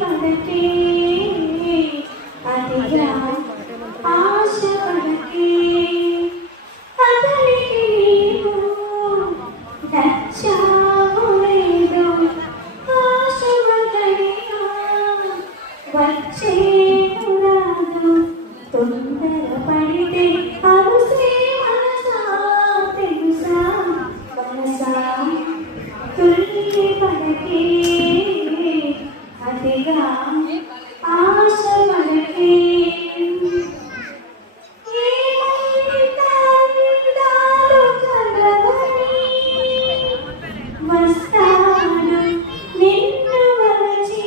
పడకే అదిగా ఆశ పడకే అతనికి నీవు నచ్చావు లేదు ఆశ పడగా వచ్చేను రాదు తొందర పడితే అరుసే మనసా తెలుసా మనసా తుల్లి పడకే అదిగా ఆశ పడకే వస్తాను నిన్ను వలచి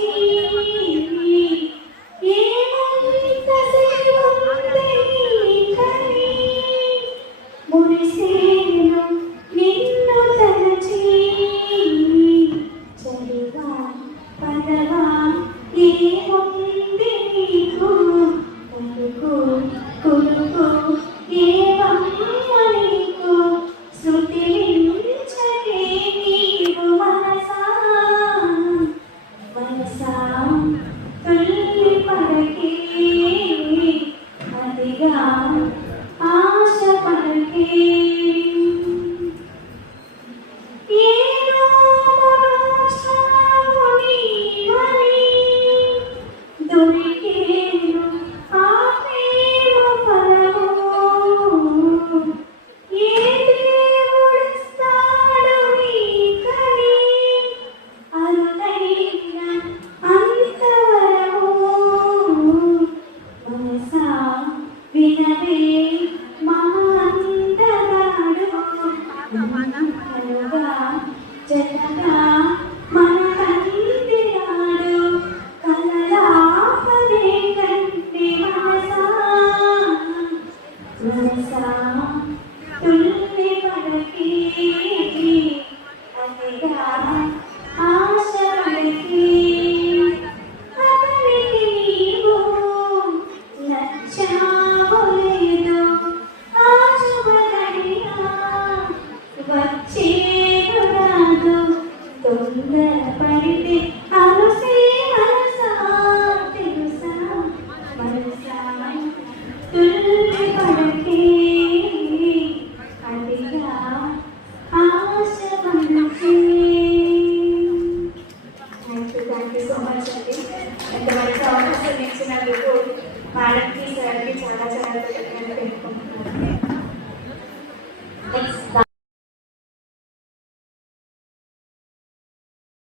ఏమంత సిరివుంది కని మురిసేను నిన్ను తలచి చలివా పదవా ఏముంది నీకు పలుకు కులుకు ఏమమ్మ నీకు శృతి వించకే నీవు మనసా మనసా తుల్లి పడకే అదిగా ఆశ పడకే దొరికేను ఆ ప్రేమ ఫలము ఏ దేవుడిస్తాడు నీకని అరుదైన అంతవరము మనసా వినవే మా అందగాడు కలుగా జనగా మన కందిరాడు కలలాపదే కంటి మనసా మనసా తుల్లి పడకే అదిగా ఆశ పడకే అతనికి నీవు నచ్చావు లేదు ఆశ పడగా వచ్చేను రాదు తొందర పడితే